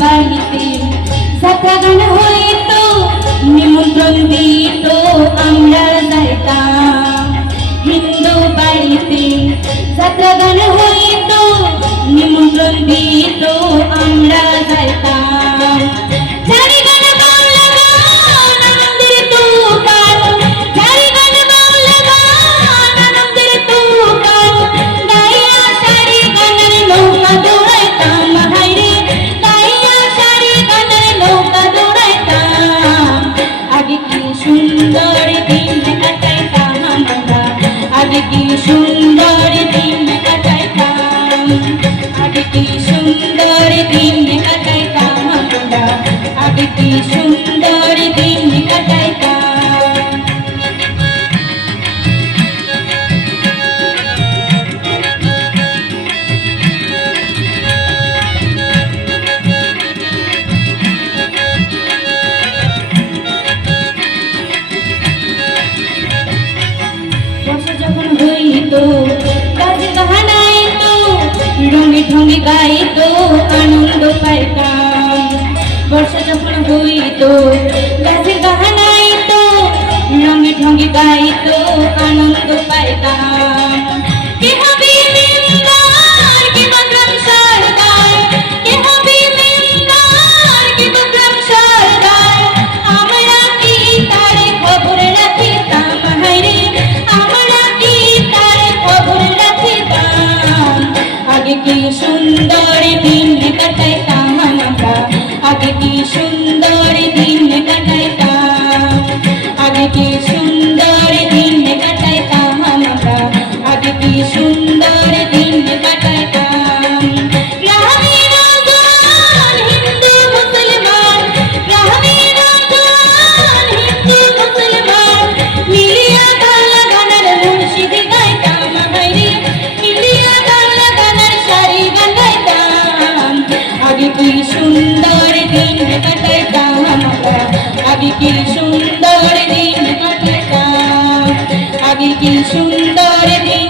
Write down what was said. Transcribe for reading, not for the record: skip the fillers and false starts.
বাড়িতে যাত্রা গান হইতো, নিমন্ত্রণ দিত আমরা যাইতাম। হিন্দু বাড়িতে যাত্রা গান হইতো, নিমন্ত্রণ দিত আমরা যাইতাম। জারি গান বাংলা গান আনন্দের তুফান, জারি গান বাংলা গান আনন্দের তুফান, গাইয়া সারি গানের নৌকা দৌড়াইতাম। হায়রে গাইয়া সারি গানের নৌকা দৌড়াইতাম। আগে কি সুন্দর দিন কাটাইতাম আমরা, আগে কি সুন্দর দিন কাটাইতাম, আগে কি সুন্দর দিন কাটাইতাম আমরা, আগে কি সুন্দর দিন কাটাইতাম। বর্ষা যখন হইতো কাজে কাহানাইতো, রঙে ঢঙে গাইতো আনন্দ পাইতাম। বর্ষা যখন হইতো কাজে কাহানাইতো, রঙে ঢঙে গাইতো আনন্দ পাইতাম। কে হবে মেম্বার, কে বা গ্রাম সরকার, কে হবে মেম্বার, কে বা গ্রাম সরকার, আমরা কি তারে খবর রাখিতাম। হায়রে আমরা কি তারে খবর রাখিতাম। আগে কি সুন্দর দিন কাটাইতাম আমরা, আগে কি সুন্দর দিন কাটাইতাম, আগে কি সুন্দর দিন কাটাইতাম আমরা, আগে কি সুন্দর দিন কাটাইতাম। রাহামি রাজান হিন্দু মুসলমান, রাহামি রাজান হিন্দু মুসলমান, মিলিয়া বাংলা গানের মুর্শিদ গাইতাম। হায়রে মিলিয়া বাংলা গানের সারি গান গাইতাম। আগে কি সুন্দর দিন কাটাইতাম আমরা, আগে কি সুন্দর দিন কাটাইতাম, আগে কি সুন্দর দিন